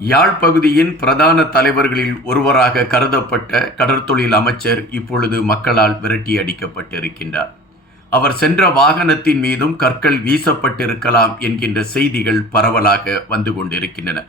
யாழ் பகுதியின் பிரதான தலைவர்களில் ஒருவராக கருதப்பட்ட கடற்தொழில் அமைச்சர் இப்பொழுது மக்களால் விரட்டி அடிக்கப்பட்டிருக்கின்றார். அவர் சென்ற வாகனத்தின் மீதும் கற்கள் வீசப்பட்டிருக்கலாம் என்கின்ற செய்திகள் பரவலாக வந்து கொண்டிருக்கின்றன.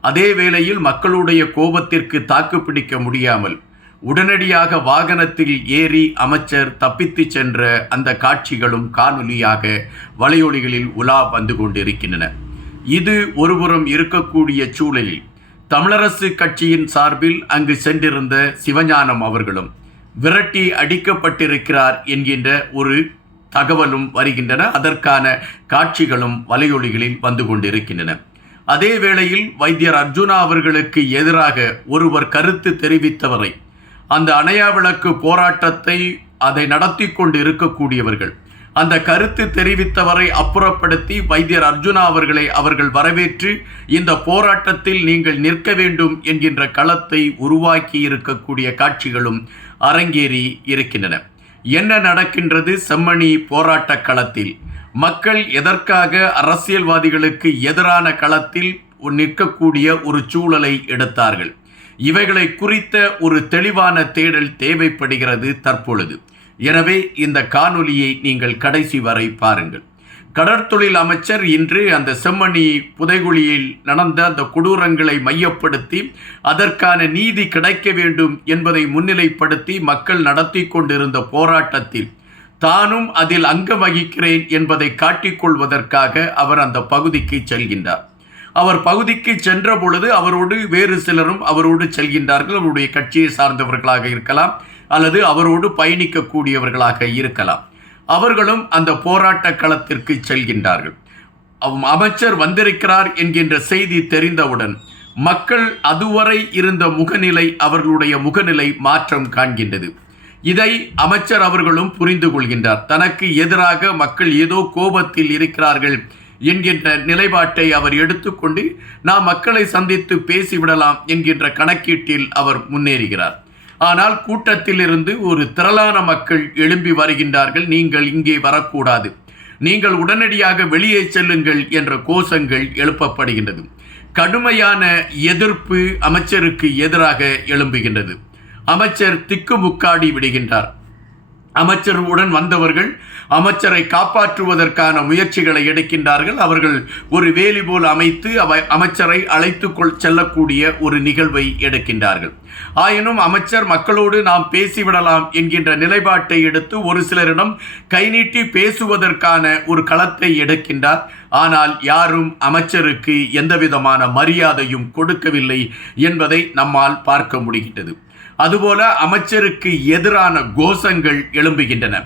அதே வேளையில் மக்களுடைய கோபத்திற்கு தாக்குப்பிடிக்க முடியாமல் உடனடியாக வாகனத்தில் ஏறி அமைச்சர் தப்பித்து சென்ற அந்த காட்சிகளும் காணொலியாக வலையொலிகளில் உலா வந்து கொண்டிருக்கின்றன. இது ஒருபுறம் இருக்கக்கூடிய சூழலில் தமிழரசு கட்சியின் சார்பில் அங்கு சென்றிருந்த சிவஞானம் அவர்களும் விரட்டி அடிக்கப்பட்டிருக்கிறார் என்கின்ற ஒரு தகவலும் வருகின்றன. அதற்கான காட்சிகளும் வலையொலிகளில் வந்து கொண்டிருக்கின்றன. அதே வேளையில் வைத்தியர் அர்ஜுனா அவர்களுக்கு எதிராக ஒருவர் கருத்து தெரிவித்தவரை அந்த அணையா விளக்கு போராட்டத்தை அதை நடத்தி கொண்டு இருக்கக்கூடியவர்கள் அந்த கருத்து தெரிவித்தவரை அப்புறப்படுத்தி வைத்தியர் அர்ஜுனா அவர்களை அவர்கள் வரவேற்று இந்த போராட்டத்தில் நீங்கள் நிற்க வேண்டும் என்கின்ற களத்தை உருவாக்கி இருக்கக்கூடிய காட்சிகளும் அரங்கேறி இருக்கின்றன. என்ன நடக்கின்றது செம்மணி போராட்ட களத்தில்? மக்கள் எதற்காக அரசியல்வாதிகளுக்கு எதிரான களத்தில் நிற்கக்கூடிய ஒரு சூழலை எடுத்தார்கள்? இவைகளை குறித்த ஒரு தெளிவான தேடல் தேவைப்படுகிறது தற்பொழுது. எனவே இந்த காணொலியை நீங்கள் கடைசி வரை பாருங்கள். கடற்தொழில் அமைச்சர் இன்று அந்த செம்மணி புதைகுழியில் நடந்த அந்த கொடூரங்களை மையப்படுத்தி அதற்கான நீதி கிடைக்க வேண்டும் என்பதை முன்னிலைப்படுத்தி மக்கள் நடத்தி கொண்டிருந்த போராட்டத்தில் தானும் அதில் அங்கம் வகிக்கிறேன் என்பதை காட்டிக்கொள்வதற்காக அவர் அந்த பகுதிக்கு செல்கின்றார். அவர் பகுதிக்கு சென்ற பொழுது அவரோடு வேறு சிலரும் அவரோடு செல்கின்றார்கள். அவருடைய கட்சியை சார்ந்தவர்களாக இருக்கலாம். அல்லது அவரோடு பயணிக்கக்கூடியவர்களாக இருக்கலாம். அவர்களும் அந்த போராட்ட களத்திற்கு செல்கின்றார்கள் அமைச்சர் வந்திருக்கிறார் என்கின்ற செய்தி தெரிந்தவுடன் மக்கள் அதுவரை இருந்த முகநிலை அவர்களுடைய முகநிலை மாற்றம் காண்கின்றது. இதை அமைச்சர் அவர்களும் புரிந்து கொள்கின்றார். தனக்கு எதிராக மக்கள் ஏதோ கோபத்தில் இருக்கிறார்கள் என்கின்ற நிலைப்பாட்டை அவர் எடுத்துக்கொண்டு நாம் மக்களை சந்தித்து பேசிவிடலாம் என்கின்ற கணக்கீட்டில் அவர் முன்னேறுகிறார். ஆனால் கூட்டத்திலிருந்து ஒரு திரளான மக்கள் எழும்பி வருகின்றார்கள். நீங்கள் இங்கே வரக்கூடாது. நீங்கள் உடனடியாக வெளியே செல்லுங்கள் என்ற கோஷங்கள் எழுப்பப்படுகின்றது. கடுமையான எதிர்ப்பு அமைச்சருக்கு எதிராக எழும்புகின்றது. அமைச்சர் திக்குமுக்காடி விடுகின்றார். அமைச்சருடன் வந்தவர்கள் அமைச்சரை காப்பாற்றுவதற்கான முயற்சிகளை எடுக்கின்றார்கள். அவர்கள் ஒரு வேலி போல் அமைத்து அவை அமைச்சரை அழைத்து கொள் செல்லக்கூடிய ஒரு நிகழ்வை எடுக்கின்றார்கள். ஆயினும் அமைச்சர் மக்களோடு நாம் பேசிவிடலாம் என்கின்ற நிலைப்பாட்டை எடுத்து ஒரு சிலரிடம் கை நீட்டி பேசுவதற்கான ஒரு களத்தை எடுக்கின்றார். ஆனால் யாரும் அமைச்சருக்கு எந்தவிதமான மரியாதையும் கொடுக்கவில்லை என்பதை நம்மால் பார்க்க முடிகின்றது. அதுபோல அமைச்சருக்கு எதிரான கோஷங்கள் எழும்புகின்றன.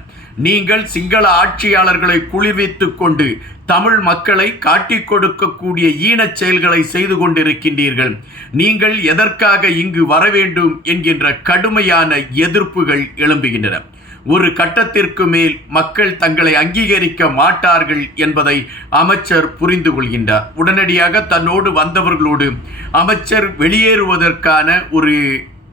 நீங்கள் சிங்கள ஆட்சியாளர்களை குளிர்வித்துக் கொண்டு தமிழ் மக்களை காட்டிக் கொடுக்கக்கூடிய ஈனச் செயல்களை செய்து கொண்டிருக்கின்றீர்கள். நீங்கள் எதற்காக இங்கு வர வேண்டும் என்கின்ற கடுமையான எதிர்ப்புகள் எழும்புகின்றன. ஒரு கட்டத்திற்கு மேல் மக்கள் தங்களை அங்கீகரிக்க மாட்டார்கள் என்பதை அமைச்சர் புரிந்து கொள்கின்றார். உடனடியாக தன்னோடு வந்தவர்களோடு அமைச்சர் வெளியேறுவதற்கான ஒரு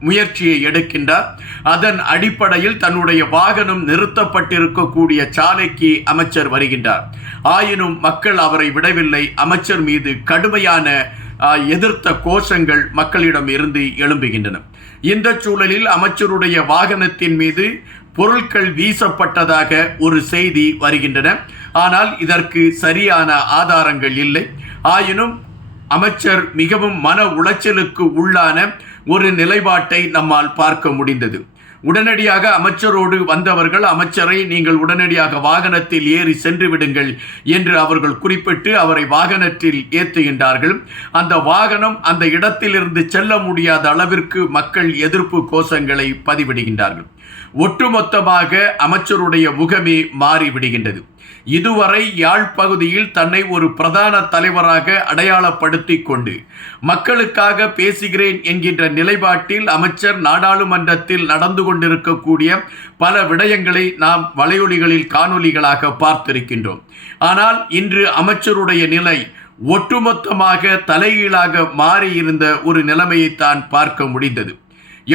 முயற்சியை எடுக்கின்றார். அதன் அடிப்படையில் தன்னுடைய வாகனம் நிறுத்தப்பட்டிருக்கக்கூடிய சாலைக்கு அமைச்சர் வருகின்றார். ஆயினும் மக்கள் அவரை விடவில்லை. அமைச்சர் மீது கடுமையான எதிர்த்த கோஷங்கள் மக்களிடம் இருந்து எழும்புகின்றன. இந்த சூழலில் அமைச்சருடைய வாகனத்தின் மீது பொருட்கள் வீசப்பட்டதாக ஒரு செய்தி வருகின்றன. ஆனால் இதற்கு சரியான ஆதாரங்கள் இல்லை. ஆயினும் அமைச்சர் மிகவும் மன உளைச்சலுக்கு உள்ளான ஒரு நிலைப்பாட்டை நம்மால் பார்க்க முடிந்தது. உடனடியாக அமைச்சரோடு வந்தவர்கள் அமைச்சரை நீங்கள் உடனடியாக வாகனத்தில் ஏறி சென்று விடுங்கள் என்று அவர்கள் குறிப்பிட்டு அவரை வாகனத்தில் ஏற்றுகின்றார்கள் அந்த வாகனம் அந்த இடத்திலிருந்து செல்ல முடியாத அளவிற்கு மக்கள் எதிர்ப்பு கோஷங்களை பதிவிடுகின்றார்கள். ஒட்டுமொத்தமாக அமைச்சருடைய முகமே மாறிவிடுகின்றது. இதுவரை யாழ் பகுதியில் தன்னை ஒரு பிரதான தலைவராக அடையாளப்படுத்தி கொண்டு மக்களுக்காக பேசுகிறேன் என்கின்ற நிலைப்பாட்டில் அமைச்சர் நாடாளுமன்றத்தில் நடந்து கொண்டிருக்கக்கூடிய பல விடயங்களை நாம் வலையொலிகளில் காணொலிகளாக பார்த்திருக்கின்றோம். ஆனால் இன்று அமைச்சருடைய நிலை ஒட்டுமொத்தமாக தலைகீழாக மாறியிருந்த ஒரு நிலைமையைத்தான் பார்க்க முடிந்தது.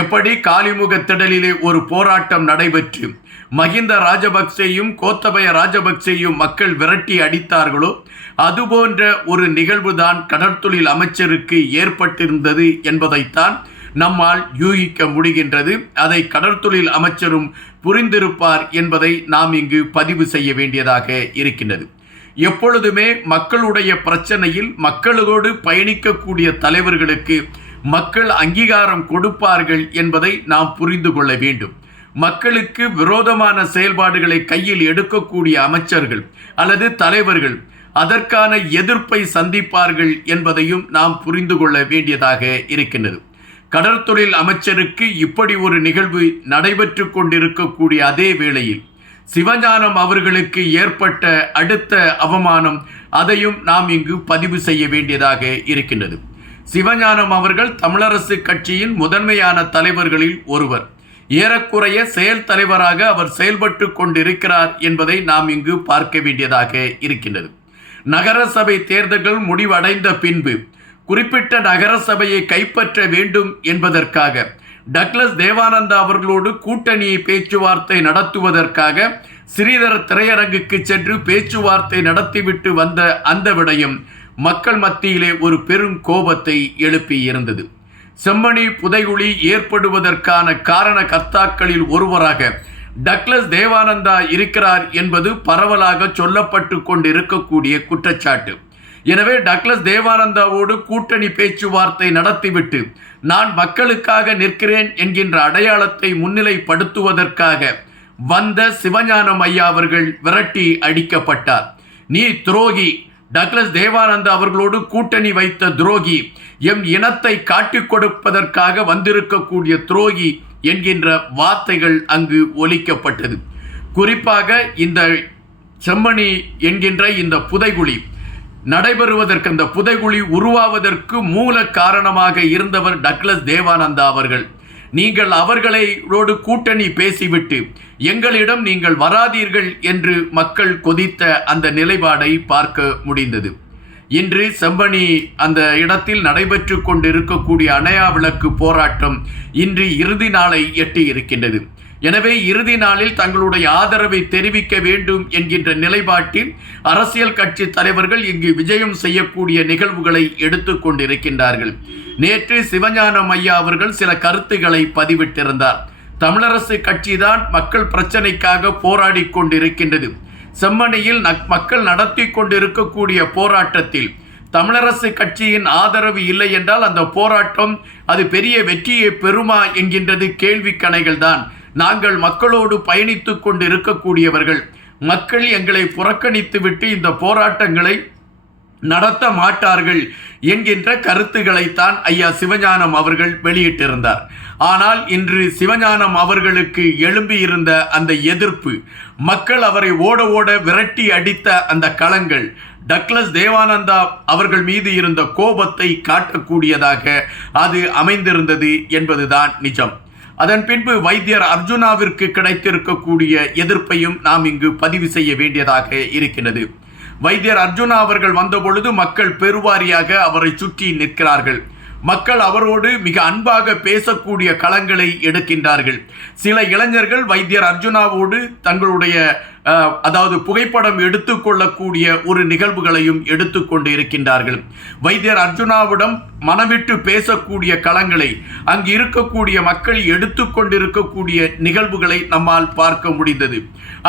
எப்படி காலிமுக திடலிலே ஒரு போராட்டம் நடைபெற்று மகிந்த ராஜபக்சேயும் கோத்தபய ராஜபக்சேயும் மக்கள் விரட்டி அடித்தார்களோ? அதுபோன்ற ஒரு நிகழ்வுதான் கடற்தொழில் அமைச்சருக்கு ஏற்பட்டிருந்தது என்பதைத்தான் நம்மால் யூகிக்க முடிகின்றது. அதை கடற்தொழில் அமைச்சரும் புரிந்திருப்பார் என்பதை நாம் இங்கு பதிவு செய்ய வேண்டியதாக இருக்கின்றது. எப்பொழுதுமே மக்களுடைய பிரச்சனையில் மக்களோடு பயணிக்கக்கூடிய தலைவர்களுக்கு மக்கள் அங்கீகாரம் கொடுப்பார்கள் என்பதை நாம் புரிந்து கொள்ள வேண்டும். மக்களுக்கு விரோதமான செயல்பாடுகளை கையில் எடுக்கக்கூடிய அமைச்சர்கள் அல்லது தலைவர்கள் அதற்கான எதிர்ப்பை சந்திப்பார்கள் என்பதையும் நாம் புரிந்து கொள்ள வேண்டியதாக இருக்கின்றது. கடற்தொழில் அமைச்சருக்கு இப்படி ஒரு நிகழ்வு நடைபெற்று கொண்டிருக்கக்கூடிய அதே வேளையில் சிவஞானம் அவர்களுக்கு ஏற்பட்ட அடுத்த அவமானம் அதையும் நாம் இங்கு பதிவு செய்ய வேண்டியதாக இருக்கின்றது. சிவஞானம் அவர்கள் தமிழரசு கட்சியின் முதன்மையான தலைவர்களில் ஒருவர். ஏறக்குறைய செயல் தலைவராக அவர் செயல்பட்டு கொண்டிருக்கிறார் என்பதை நாம் இங்கு பார்க்க வேண்டியதாக இருக்கின்றது. நகரசபை தேர்தல்கள் முடிவடைந்த பின்பு குறிப்பிட்ட நகரசபையை கைப்பற்ற வேண்டும் என்பதற்காக டக்ளஸ் தேவானந்தா அவர்களோடு கூட்டணியை பேச்சுவார்த்தை நடத்துவதற்காக ஸ்ரீதர் திரையரங்குக்கு சென்று பேச்சுவார்த்தை நடத்திவிட்டு வந்த அந்த விடயம் மக்கள் மத்தியிலே ஒரு பெரும் கோபத்தை எழுப்பி இருந்தது செம்மணி புதைகுழி ஏற்படுவதற்கான காரண கர்த்தாக்களில் ஒருவராக டக்ளஸ் தேவானந்தா இருக்கிறார் என்பது பரவலாக சொல்லப்பட்டு கொண்டிருக்கக்கூடிய குற்றச்சாட்டு. எனவே டக்ளஸ் தேவானந்தாவோடு கூட்டணி பேச்சுவார்த்தை நடத்திவிட்டு நான் மக்களுக்காக நிற்கிறேன் என்கின்ற அடையாளத்தை முன்னிலைப்படுத்துவதற்காக வந்த சிவஞானம் ஐயா அவர்கள் விரட்டி அடிக்கப்பட்டார். நீ துரோகி டக்ளஸ் தேவானந்தா அவர்களோடு கூட்டணி வைத்த துரோகி எம் இனத்தை காட்டிக் கொடுப்பதற்காக வந்திருக்கக்கூடிய துரோகி என்கின்ற வார்த்தைகள் அங்கு ஒலிக்கப்பட்டது. குறிப்பாக இந்த செம்மணி என்கின்ற இந்த புதைகுழி நடைபெறுவதற்கு அந்த புதைகுழி உருவாவதற்கு மூல காரணமாக இருந்தவர் டக்ளஸ் தேவானந்தா அவர்கள். நீங்கள் அவர்களோடு கூட்டணி பேசிவிட்டு எங்களிடம் நீங்கள் வராதீர்கள் என்று மக்கள் கொதித்த அந்த நிலைப்பாடை பார்க்க முடிந்தது. இன்று செம்பனி அந்த இடத்தில் நடைபெற்று கொண்டிருக்கக்கூடிய அணையா விளக்கு போராட்டம் இன்று இறுதி நாளை எட்டி இருக்கின்றது எனவே இறுதி நாளில் தங்களுடைய ஆதரவை தெரிவிக்க வேண்டும் என்கின்ற நிலைப்பாட்டில் அரசியல் கட்சி தலைவர்கள் இங்கு விஜயம் செய்யக்கூடிய நிகழ்வுகளை எடுத்துக்கொண்டிருக்கின்றார்கள் நேற்று சிவஞானம் ஐயா அவர்கள் சில கருத்துக்களை பதிவிட்டிருந்தார். தமிழரசு கட்சிதான் மக்கள் பிரச்சனைக்காக போராடி கொண்டிருக்கின்றது. செம்மணியில் மக்கள் நடத்தி கொண்டிருக்கக்கூடிய போராட்டத்தில் தமிழரசு கட்சியின் ஆதரவு இல்லை என்றால் அந்த போராட்டம் அது பெரிய வெற்றியை பெறுமா என்கின்றது கேள்விக்கணைகள் தான் நாங்கள் மக்களோடு பயணித்து கொண்டு இருக்கக்கூடியவர்கள் மக்கள் எங்களை புறக்கணித்துவிட்டு இந்த போராட்டங்களை நடத்த மாட்டார்கள் என்கின்ற கருத்துக்களைத்தான் ஐயா சிவஞானம் அவர்கள் வெளியிட்டிருந்தார். ஆனால் இன்று சிவஞானம் அவர்களுக்கு எழும்பியிருந்த அந்த எதிர்ப்பு மக்கள் அவரை ஓட ஓட விரட்டி அடித்த அந்த களங்கள் டக்ளஸ் தேவானந்தா அவர்கள் மீது இருந்த கோபத்தை காட்டக்கூடியதாக அது அமைந்திருந்தது என்பதுதான் நிஜம். அதன் பின்பு வைத்தியர் அர்ஜுனாவிற்கு கிடைத்திருக்கக்கூடிய எதிர்ப்பையும் நாம் இங்கு பதிவு செய்ய வேண்டியதாக இருக்கிறது வைத்தியர் அர்ஜுனா அவர்கள் வந்தபொழுது மக்கள் பெருவாரியாக அவரை சுற்றி நிற்கிறார்கள். மக்கள் அவரோடு மிக அன்பாக பேசக்கூடிய களங்களை எடுக்கின்றார்கள். சில இளைஞர்கள் வைத்தியர் அர்ஜுனாவோடு தங்களுடைய அதாவது புகைப்படம் எடுத்துக்கொள்ளக்கூடிய ஒரு நிகழ்வுகளையும் எடுத்துக்கொண்டு இருக்கின்றார்கள் வைத்தியர் அர்ஜுனாவிடம் மனவிட்டு பேசக்கூடிய களங்களை அங்கு இருக்கக்கூடிய மக்கள் எடுத்துக்கொண்டிருக்கக்கூடிய நிகழ்வுகளை நம்மால் பார்க்க முடிந்தது.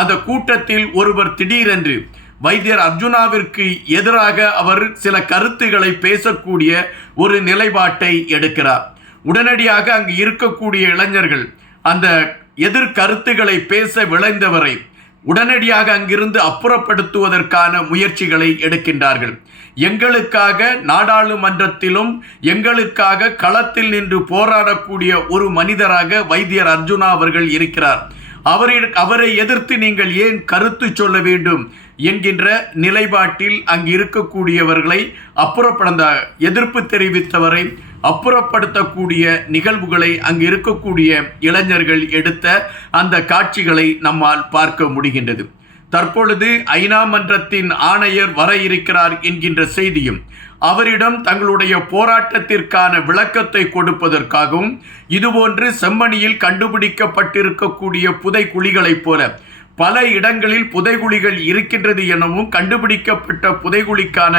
அந்த கூட்டத்தில் ஒருவர் திடீரென்று வைத்தியர் அர்ஜுனாவிற்கு எதிராக அவர் சில கருத்துக்களை பேசக்கூடிய ஒரு நிலைப்பாட்டை எடுக்கிறார். உடனடியாக அங்கு இருக்கக்கூடிய இளைஞர்கள் அந்த எதிர்கருத்துக்களை பேச விளைந்தவரை உடனடியாக அங்கிருந்து அப்புறப்படுத்துவதற்கான முயற்சிகளை எடுக்கின்றார்கள். எங்களுக்காக நாடாளுமன்றத்திலும் எங்களுக்காக களத்தில் நின்று போராடக்கூடிய ஒரு மனிதராக வைத்தியர் அர்ஜுனா அவர்கள் இருக்கிறார். அவரை அவரை எதிர்த்து நீங்கள் ஏன் கருத்து சொல்ல வேண்டும்? என்கின்ற நிலைப்பாட்டில் அங்கு இருக்கக்கூடியவர்களை அப்புறப்படந்த எதிர்ப்பு தெரிவித்தவரை அப்புறப்படுத்தக்கூடிய நிகழ்வுகளை அங்கு இருக்கக்கூடிய இளைஞர்கள் எடுத்த அந்த காட்சிகளை நம்மால் பார்க்க முடிகின்றது. தற்பொழுது ஐநா மன்றத்தின் ஆணையர் வர இருக்கிறார் என்கின்ற செய்தியும் அவரிடம் தங்களுடைய போராட்டத்திற்கான விளக்கத்தை கொடுப்பதற்காகவும் இதுபோன்று செம்மணியில் கண்டுபிடிக்கப்பட்டிருக்கக்கூடிய புதைக்குழிகளைப் போல பல இடங்களில் புதைகுழிகள் இருக்கின்றது எனவும் கண்டுபிடிக்கப்பட்ட புதைகுழிக்கான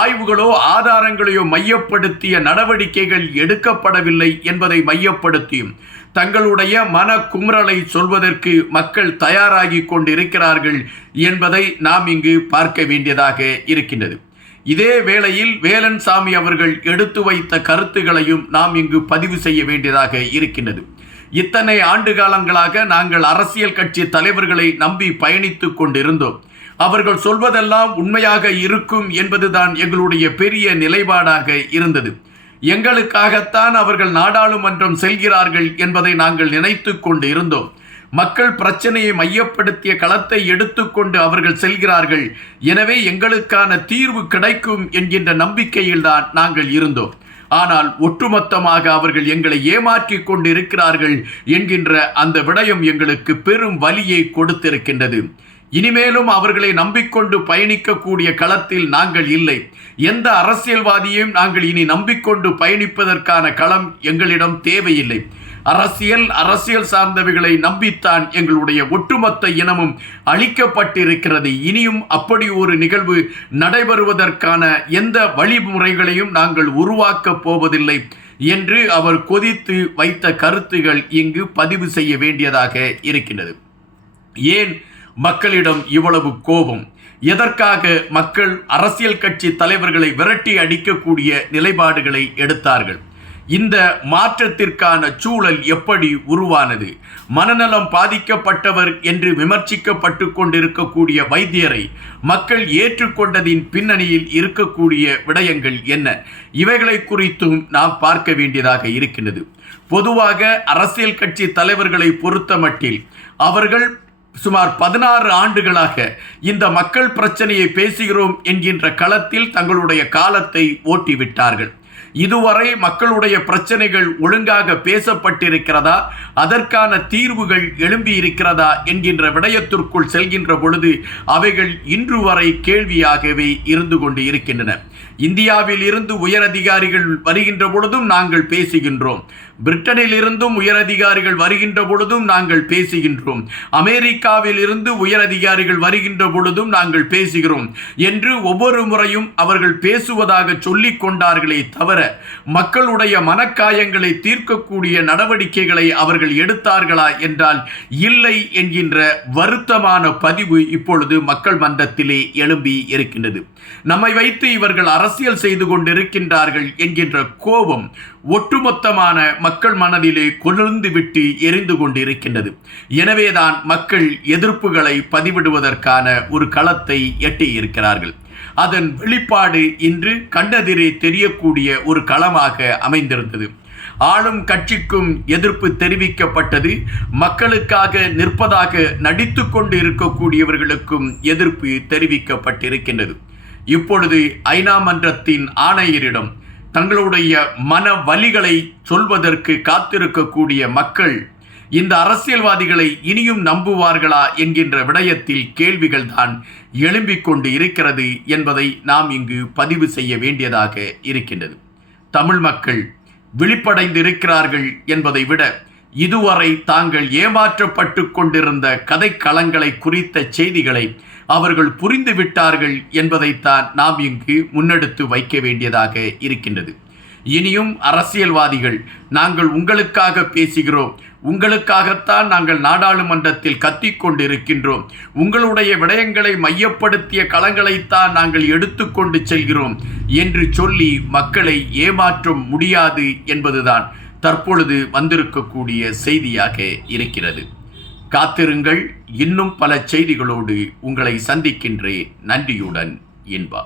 ஆய்வுகளோ ஆதாரங்களையோ மையப்படுத்திய நடவடிக்கைகள் எடுக்கப்படவில்லை என்பதை மையப்படுத்தியும் தங்களுடைய மன குமுறலை சொல்வதற்கு மக்கள் தயாராகி கொண்டிருக்கிறார்கள் என்பதை நாம் இங்கு பார்க்க வேண்டியதாக இருக்கின்றது. இதே வேளையில் வேலன் சாமி அவர்கள் எடுத்து வைத்த கருத்துகளையும் நாம் இங்கு பதிவு செய்ய வேண்டியதாக இருக்கின்றது. இத்தனை ஆண்டு காலங்களாக நாங்கள் அரசியல் கட்சி தலைவர்களை நம்பி பயணித்து கொண்டிருந்தோம். அவர்கள் சொல்வதெல்லாம் உண்மையாக இருக்கும் என்பதுதான் எங்களுடைய பெரிய நிலைப்பாடாக இருந்தது. எங்களுக்காகத்தான் அவர்கள் நாடாளுமன்றம் செல்கிறார்கள் என்பதை நாங்கள் நினைத்து கொண்டு இருந்தோம் மக்கள் பிரச்சனையை மையப்படுத்திய களத்தை எடுத்துக்கொண்டு அவர்கள் செல்கிறார்கள். எனவே எங்களுக்கான தீர்வு கிடைக்கும் என்கின்ற நம்பிக்கையில்தான் நாங்கள் இருந்தோம். ஆனால் ஒட்டுமொத்தமாக அவர்கள் எங்களை ஏமாற்றி கொண்டு இருக்கிறார்கள் என்கின்ற அந்த விடயம் எங்களுக்கு பெரும் வலியை கொடுத்திருக்கின்றது. இனிமேலும் அவர்களை நம்பிக்கொண்டு பயணிக்கக்கூடிய களத்தில் நாங்கள் இல்லை. எந்த அரசியல்வாதியையும் நாங்கள் இனி நம்பிக்கொண்டு பயணிப்பதற்கான களம் எங்களிடம் தேவையில்லை. அரசியல் அரசியல் சார்ந்தவைகளை நம்பித்தான் எங்களுடைய ஒட்டுமொத்த இனமும் அளிக்கப்பட்டிருக்கிறது இனியும் அப்படி ஒரு நிகழ்வு நடைபெறுவதற்கான எந்த வழிமுறைகளையும் நாங்கள் உருவாக்கப் போவதில்லை என்று அவர் கொதித்து வைத்த கருத்துகள் இங்கு பதிவு செய்ய வேண்டியதாக இருக்கின்றது. ஏன் மக்களிடம் இவ்வளவு கோபம்? எதற்காக மக்கள் அரசியல் கட்சி தலைவர்களை விரட்டி அடிக்கக்கூடிய நிலைப்பாடுகளை எடுத்தார்கள்? இந்த மாற்றத்திற்கான சூழல் எப்படி உருவானது? மனநலம் பாதிக்கப்பட்டவர் என்று விமர்சிக்கப்பட்டு கொண்டிருக்கக்கூடிய வைத்தியரை மக்கள் ஏற்றுக்கொண்டதின் பின்னணியில் இருக்கக்கூடிய விடயங்கள் என்ன? இவைகளை குறித்தும் நாம் பார்க்க வேண்டியதாக இருக்கின்றது. பொதுவாக அரசியல் கட்சி தலைவர்களை பொறுத்தமட்டில் அவர்கள் சுமார் பதினாறு ஆண்டுகளாக இந்த மக்கள் பிரச்சனையை பேசுகிறோம் என்கின்ற களத்தில் தங்களுடைய காலத்தை ஓட்டிவிட்டார்கள். இதுவரை மக்களுடைய பிரச்சனைகள் ஒழுங்காக பேசப்பட்டிருக்கிறதா? அதற்கான தீர்வுகள் எழும்பி இருக்கிறதா என்கின்ற விடயத்திற்குள் செல்கின்ற பொழுது அவைகள் இன்று வரை கேள்வியாகவே இருந்து கொண்டு இருக்கின்றன. இந்தியாவில் இருந்து உயரதிகாரிகள் வருகின்ற பொழுதும் நாங்கள் பேசுகின்றோம். பிரிட்டனில் இருந்தும் உயரதிகாரிகள் வருகின்ற பொழுதும் நாங்கள் பேசுகின்றோம். அமெரிக்காவில் இருந்து உயரதிகாரிகள் வருகின்ற பொழுதும் நாங்கள் பேசுகிறோம் என்று ஒவ்வொரு முறையும் அவர்கள் பேசுவதாக சொல்லிக் கொண்டார்களே தவிர மக்களுடைய மனக்காயங்களை தீர்க்கக்கூடிய நடவடிக்கைகளை அவர்கள் எடுத்தார்களா என்றால் இல்லை என்கின்ற வருத்தமான பதிவு இப்பொழுது மக்கள் மன்றத்திலே எழும்பி இருக்கின்றது. நம்மை வைத்து இவர்கள் அரசியல் செய்து கொண்டிருக்கின்றார்கள் என்கின்ற கோபம் ஒட்டுமொத்தமான மக்கள் மனதிலே கொழுந்து விட்டு எரிந்து கொண்டிருக்கின்றது. எனவேதான் மக்கள் எதிர்ப்புகளை பதிவிடுவதற்கான ஒரு களத்தை எட்டியிருக்கிறார்கள் அதன் வெளிப்பாடு இன்று கண்டதிரே தெரியக்கூடிய ஒரு களமாக அமைந்திருந்தது. ஆளும் கட்சிக்கும் எதிர்ப்பு தெரிவிக்கப்பட்டது. மக்களுக்காக நிற்பதாக நடித்து கொண்டு இருக்கக்கூடியவர்களுக்கும் எதிர்ப்பு தெரிவிக்கப்பட்டிருக்கின்றது. இப்பொழுது ஐநா மன்றத்தின் ஆணையரிடம் தங்களுடைய மன வலிகளை சொல்வதற்கு காத்திருக்கக்கூடிய மக்கள் இந்த அரசியல்வாதிகளை இனியும் நம்புவார்களா என்கின்ற விடயத்தில் கேள்விகள் தான் எழும்பிக் கொண்டு இருக்கிறது என்பதை நாம் இங்கு பதிவு செய்ய வேண்டியதாக இருக்கின்றது. தமிழ் மக்கள் விழிப்படைந்து இருக்கிறார்கள் என்பதை விட இதுவரை தாங்கள் ஏமாற்றப்பட்டு கொண்டிருந்த கதைக்களங்களை குறித்த செய்திகளை அவர்கள் புரிந்து விட்டார்கள் என்பதைத்தான் நாம் இங்கு முன்னெடுத்து வைக்க வேண்டியதாக இருக்கின்றது. இனியும் அரசியல்வாதிகள் நாங்கள் உங்களுக்காக பேசுகிறோம். உங்களுக்காகத்தான் நாங்கள் நாடாளுமன்றத்தில் கத்திக்கொண்டிருக்கின்றோம் உங்களுடைய விடயங்களை மையப்படுத்திய களங்களைத்தான் நாங்கள் எடுத்துக்கொண்டு செல்கிறோம் என்று சொல்லி மக்களை ஏமாற்ற முடியாது என்பதுதான் தற்பொழுது வந்திருக்கக்கூடிய செய்தியாக இருக்கிறது. காத்திருங்கள். இன்னும் பல செய்திகளோடு உங்களை சந்திக்கின்றேன். நன்றியுடன் இன்பா.